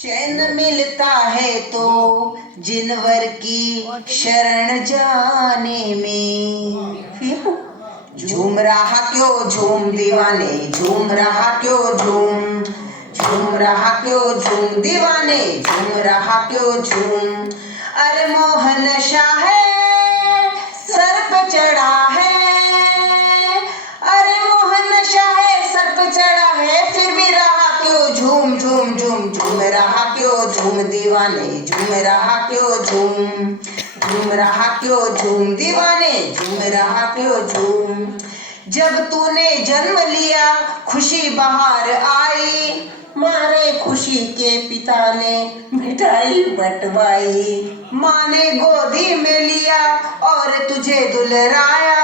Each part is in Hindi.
चैन मिलता है तो जिनवर की शरण जाने में। फिर झूम रहा क्यों झूम दीवाने, झूम रहा क्यों झूम, झूम रहा क्यों झूम दीवाने, झूम रहा क्यों झूम। अरे मोहन नशा है सर पे चढ़ा है, अरे मोहन नशा है सर पे चढ़ा है, फिर भी रहा क्यों झूम झूम झूम, झूम रहा क्यों झूम दीवाने, झूम रहा क्यों झूम, झूम रहा क्यों झूम दीवाने, झूम रहा क्यों झूम। जब तूने जन्म लिया खुशी बाहर आई, मारे खुशी के पिता ने मिठाई बंटवाई। माँ ने गोदी में लिया और तुझे दुलराया,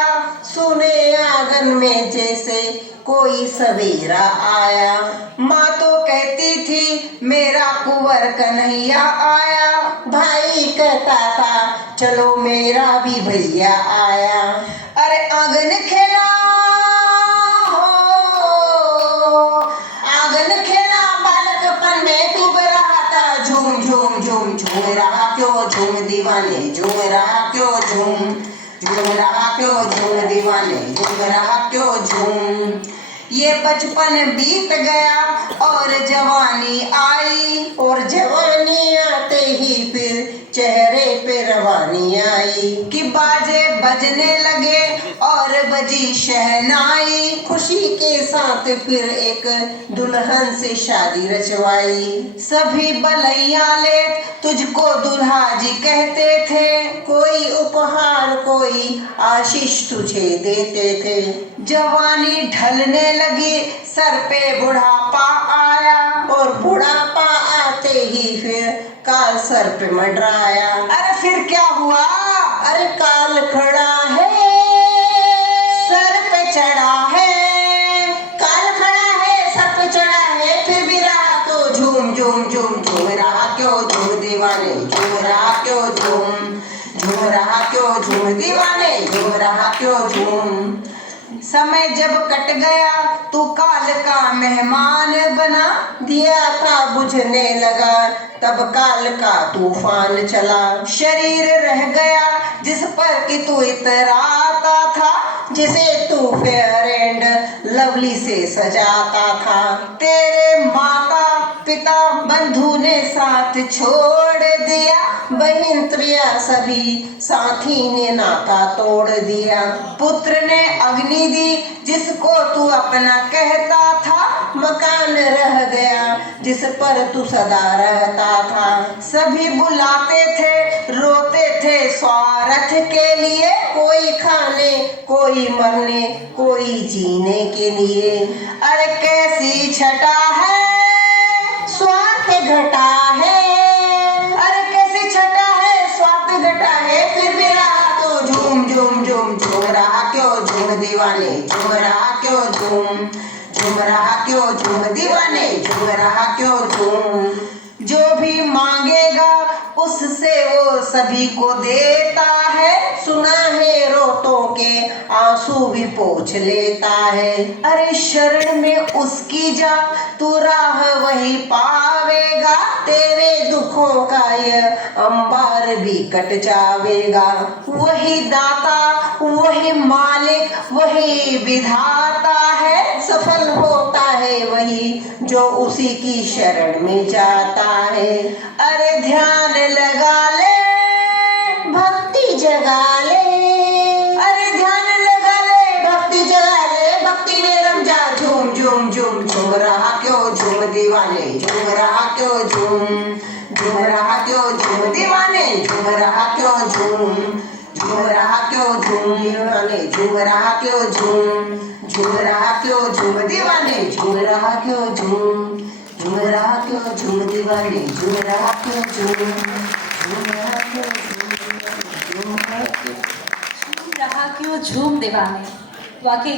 सुने आंगन में जैसे कोई सवेरा आया। माँ तो कहती थी मेरा कुंवर कन्हैया आया, भाई कहता था चलो मेरा भी भैया आया। अरे आंगन खेला हो, आंगन खेला बालकपन में डूब रहा था, झूम झूम झूम, झूम रहा क्यों झूम दीवाने, झूम रहा क्यों झूम, झूम रहा क्यों झूम दीवाने, झूम रहा क्यों झूम। ये बचपन बीत गया और जवानी आई, और जवानी आते ही फिर चेहरे पे रवानी आई कि बाजे बजने लगे और बजी शहनाई। खुशी के साथ फिर एक दुल्हन से शादी रचवाई। सभी बलैया ले तुझको दुल्हा जी कहते थे, कोई उपहार कोई आशीष तुझे देते थे। जवानी ढलने लगी सर पे बुढ़ापा आया, और बुढ़ापा आते ही फिर काल सर पे मंडराया। अरे फिर क्या हुआ, अरे काल खड़ा है सर पे चढ़ा है, काल खड़ा है सर पे चढ़ा है, फिर भी रहा तो झूम झूम झूम, झूम रहा क्यों झूम दीवाने, झूम रहा क्यों झूम, झूम रहा क्यों झूम दीवाने, झूम रहा क्यों झूम। समय जब कट गया तू काल का मेहमान बना, दिया था बुझने लगा तब काल का तूफान चला। शरीर रह गया जिस पर कि तू इतराता था, जिसे तू फेयर एंड लवली से सजाता था। तेरे माता पिता बंधु ने साथ छोड़ दिया, बहन प्रिया सभी साथी ने नाता तोड़ दिया। पुत्र ने अग्नि दी जिसको तू अपना कहता था, मकान रह गया जिस पर तू सदा रहता था। सभी बुलाते थे रोते थे स्वार्थ के लिए, कोई खाने कोई मरने कोई जीने के लिए। अरे कैसी छटा है स्वार्थ घटा है, अरे कैसी छटा है स्वार्थ घटा है, फिर भी रहा तो झूम झूम झूम, झूम रहा क्यों झूम दीवाने, झूम रहा क्यों झूम, झूम रहा क्यों झूम दीवाने, झूम रहा क्यों झूम। जो भी मांगेगा उससे वो सभी को देता है, सुना है रोतों के आंसू भी पोंछ लेता है। अरे शरण में उसकी जा तू राह वही पावेगा, तेरे दुखों का ये अंबार भी कट जावेगा। वही दाता वही मालिक वही विधाता है, सफल होता है वही जो उसी की शरण में जाता है। अरे ध्यान लगा ले भक्ति जगा ले, अरे ध्यान लगा ले भक्ति जगा ले, भक्ति में रम जा झूम झूम झूम, झूम रहा क्यों झूम दीवाने, झूम रहा क्यों झूम, झूम रहा क्यों झूम दीवाने, झूम रहा क्यों झूम, झूम रहा क्यों झूम दीवाने, झूम रहा क्यों झूम, झूम रहा क्यों झूम दीवाने, झूम रहा क्यों झूम, झूम रहा क्यों झूम दीवाने, झूम रहा क्यों झूम, झूम रहा क्यों झूम, झूम रहा क्यों झूम दीवाने। वाकई